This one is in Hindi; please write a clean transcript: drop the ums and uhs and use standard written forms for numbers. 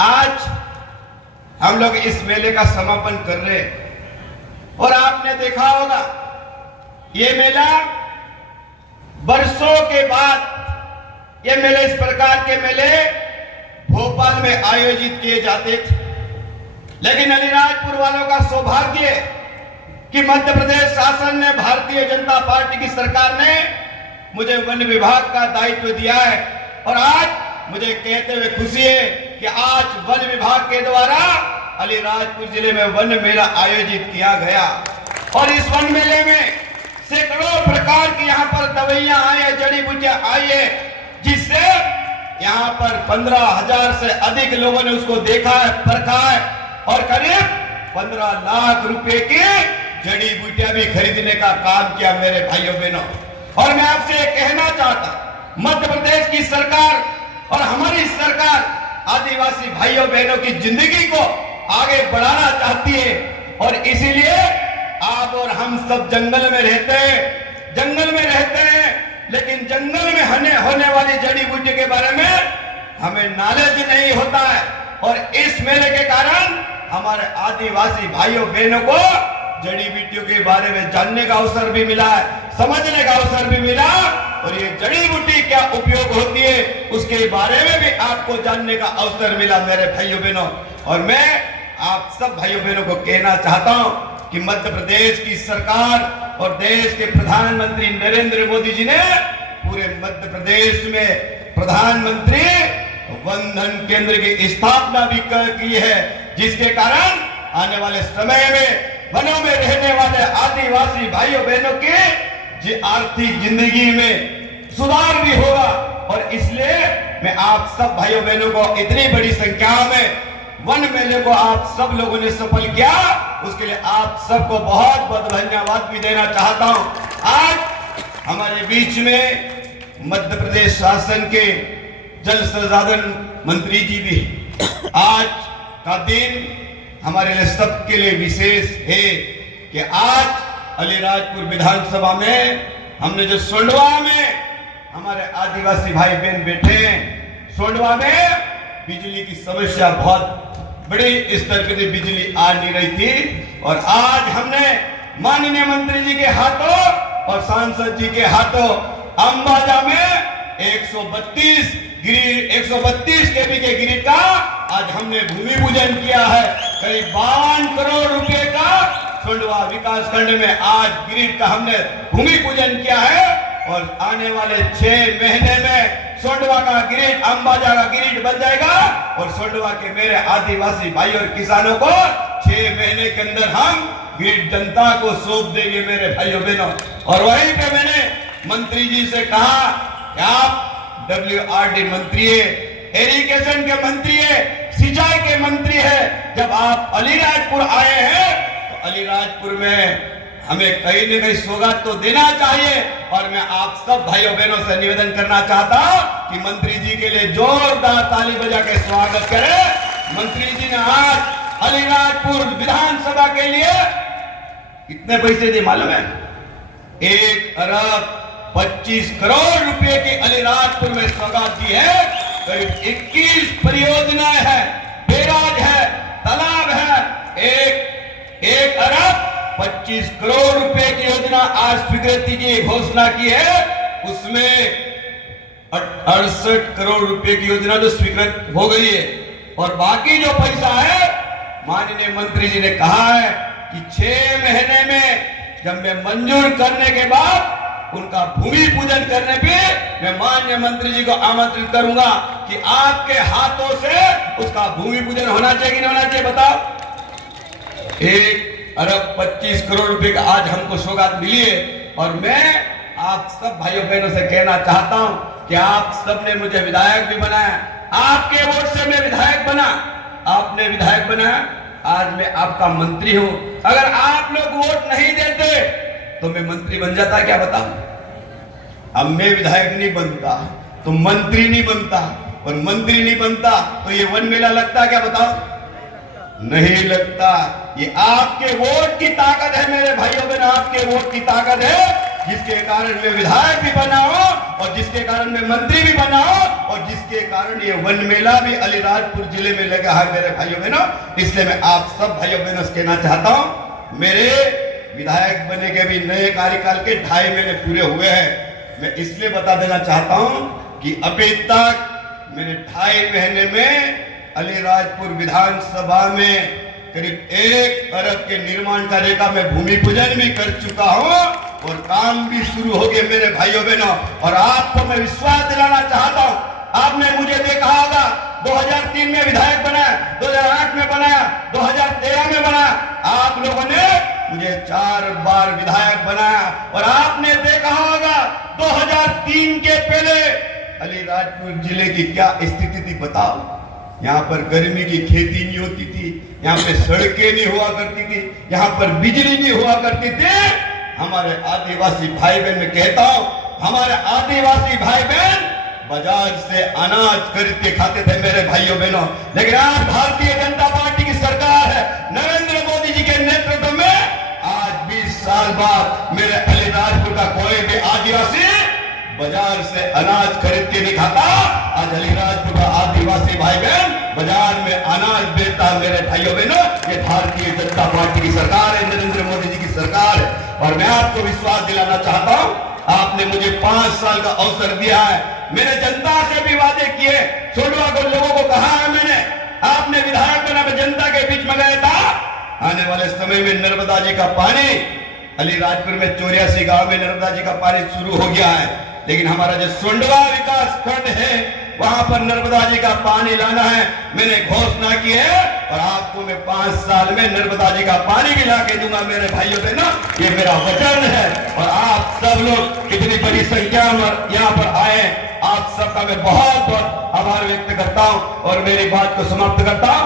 आज हम लोग इस मेले का समापन कर रहे हैं और आपने देखा होगा ये मेला वर्षों के बाद ये मेले, इस प्रकार के मेले भोपाल में आयोजित किए जाते थे, लेकिन अलीराजपुर वालों का सौभाग्य कि मध्य प्रदेश शासन ने, भारतीय जनता पार्टी की सरकार ने मुझे वन विभाग का दायित्व दिया है और आज मुझे कहते हुए खुशी है कि आज वन विभाग के द्वारा अलीराजपुर जिले में वन मेला आयोजित किया गया और इस वन मेले में सैकड़ों प्रकार की यहाँ पर दवाइयां आई है, जड़ी बूटियां आई है, जिससे यहाँ पर 15,000 से अधिक लोगों ने उसको देखा है, परखा है और करीब 15 लाख रुपए की जड़ी बूटियां भी खरीदने का काम किया मेरे भाइयों बहनों। और मैं आपसे कहना चाहता, मध्य प्रदेश की सरकार और हमारी सरकार आदिवासी भाइयों बहनों की जिंदगी को आगे बढ़ाना चाहती है और इसीलिए आप और हम सब जंगल में रहते हैं, लेकिन जंगल में होने वाली जड़ी बूटी के बारे में हमें नॉलेज नहीं होता है और इस मेले के कारण हमारे आदिवासी भाइयों बहनों को जड़ी बूटियों के बारे में जानने का अवसर भी मिला है, समझने का अवसर भी मिला और ये जड़ी बूटी क्या उपयोग होती है उसके बारे में भी आपको जानने का अवसर मिला मेरे भाइयों बहनों। और मैं आप सब भाइयों बहनों को कहना चाहता हूं कि मध्य प्रदेश की सरकार और देश के प्रधानमंत्री नरेंद्र मोदी जी ने पूरे मध्य प्रदेश में प्रधानमंत्री वन धन केंद्र की स्थापना भी की है, जिसके कारण आने वाले समय में वनों में रहने वाले आदिवासी भाइयों बहनों की आर्थिक जिंदगी में सुधार भी होगा और इसलिए मैं आप सब भाइयों बहनों को इतनी बड़ी संख्या में वन मेले को आप सब लोगों ने सफल किया, उसके लिए आप सबको बहुत बहुत धन्यवाद भी देना चाहता हूं। आज हमारे बीच में मध्य प्रदेश शासन के जल संसाधन मंत्री जी भी, आज का दिन हमारे लिए सबके लिए विशेष है कि आज अलीराजपुर विधानसभा में हमने जो सोंडवा में हमारे आदिवासी भाई बहन बैठे हैं, सोंडवा में बिजली की समस्या बहुत बड़ी स्तर पर बिजली आ नहीं रही थी और आज हमने माननीय मंत्री जी के हाथों और सांसद जी के हाथों अंबाजा में 132 केवी के ग्रिड का आज हमने भूमि पूजन किया है। करीब 52 करोड़ रुपए का सोंडवा विकास खंड में आज ग्रिड का हमने भूमि पूजन किया है और आने वाले 6 महीने में सोंडवा का ग्रिड, अंबाजा का ग्रिड बन जाएगा और सोंडवा के मेरे आदिवासी भाई और किसानों को 6 महीने के अंदर हम ग्रिड जनता को सौंप देंगे मेरे भाइयों बहनों। और वहीं पे मैंने मंत्री जी से कहा कि आप WRD मंत्री है, इरिगेशन के मंत्री है, सिंचाई के मंत्री है, जब आप अलीराजपुर आए हैं तो अलीराजपुर में हमें कहीं न कहीं सौगात तो देना चाहिए और मैं आप सब भाइयों बहनों से निवेदन करना चाहता हूं कि मंत्री जी के लिए जोरदार ताली बजा के स्वागत करें। मंत्री जी ने आज अलीराजपुर विधानसभा के लिए कितने पैसे दिए मालूम है? 1 अरब 25 करोड़ रुपए की अलीराजपुर में सौगात दी है। करीब 21 परियोजनाएं है, बैराज है, तालाब है। 1 अरब 25 करोड़ रुपए की योजना आज स्वीकृति की घोषणा की है, उसमें 68 करोड़ रुपए की योजना जो स्वीकृत हो गई है और बाकी जो पैसा है माननीय मंत्री जी ने कहा है कि 6 महीने में जब मैं मंजूर करने के बाद उनका भूमि पूजन करने पे मैं माननीय मंत्री जी को आमंत्रित करूंगा कि आपके हाथों से उसका भूमि पूजन होना चाहिए कि नहीं होना चाहिए बताओ। 1 अरब 25 करोड़ रुपए का आज हमको सौगात मिली है और मैं आप सब भाइयों बहनों से कहना चाहता हूं कि आप सब ने मुझे विधायक भी बनाया, आपके वोट से मैं विधायक बना, आपने विधायक बनाया, आज मैं आपका मंत्री हूं। अगर आप लोग वोट नहीं देते तो मैं मंत्री बन जाता, क्या बताऊं। अब मैं विधायक नहीं बनता तो मंत्री नहीं बनता और मंत्री नहीं बनता तो ये वन मेला लगता, क्या बताओ, नहीं लगता। ये आपके वोट की ताकत है मेरे भाइयों बहन, आपके वोट की ताकत है जिसके कारण मैं विधायक भी बना हूं और जिसके कारण मैं मंत्री भी बना हूं और जिसके कारण ये वन मेला भी अलीराजपुर जिले में लगा है मेरे भाइयों बहनों। इसलिए मैं आप सब भाइयों बहनों से कहना चाहता हूं, मेरे विधायक बने के भी नए कार्यकाल के 2.5 महीने पूरे हुए हैं। मैं इसलिए बता देना चाहता हूं कि अभी तक मैंने 2.5 महीने में अलीराजपुर विधानसभा में करीब 1 अरब के निर्माण कार्य का मैं भूमि पूजन भी कर चुका हूं और काम भी शुरू हो गए मेरे भाइयों बहनों। और आपको मैं विश्वास दिलाना चाहता हूं, आपने मुझे देखा होगा 2003 में विधायक बनाया, 2008 में बनाया, 2013 में बनाया, आप लोगों ने मुझे 4 बार विधायक बनाया। और आपने देखा होगा 2003 के पहले अलीराजपुर जिले की क्या स्थिति थी बताओ। यहाँ पर गर्मी की खेती नहीं होती थी, यहाँ पे सड़कें नहीं हुआ करती थी, यहाँ पर बिजली नहीं हुआ करती थी। हमारे आदिवासी भाई बहन, मैं कहता हूँ हमारे आदिवासी भाई बहन बाजार से अनाज खरीद के खाते थे मेरे भाइयों बहनों। लेकिन आज भारतीय जनता पार्टी की सरकार है, नरेंद्र मोदी जी के नेतृत्व में आज 20 साल बाद मेरे अलीराजपुर का कोई भी आदिवासी बाजार से अनाज खरीद के नहीं खाता। आज अलीराजपुर का आदिवासी भाई बहन बाजार में अनाज बेचता है मेरे भाइयों बहनों। ये भारतीय जनता पार्टी की सरकार है, नरेंद्र मोदी जी की सरकार है। और मैं आपको विश्वास दिलाना चाहता हूं, आपने मुझे 5 साल का अवसर दिया है। मैंने जनता से भी वादे किए, सोडवा को लोगों को कहा है मैंने, आपने विधायक बना, मैं जनता के बीच में गया था। आने वाले समय में नर्मदा जी का पानी अलीराजपुर में 84 गांव में नर्मदा जी का पानी शुरू हो गया है। लेकिन हमारा जो सोंडवा विकास खंड है वहां पर नर्मदा जी का पानी लाना है, मैंने घोषणा की है। और आपको मैं 5 साल में नर्मदा जी का पानी भी ला के दूंगा मेरे भाइयों बहनों, ये मेरा वचन है। और आप सब लोग इतनी बड़ी संख्या में यहाँ पर आए, आप सबका मैं बहुत बहुत आभार व्यक्त करता हूँ और मेरी बात को समाप्त करता हूँ।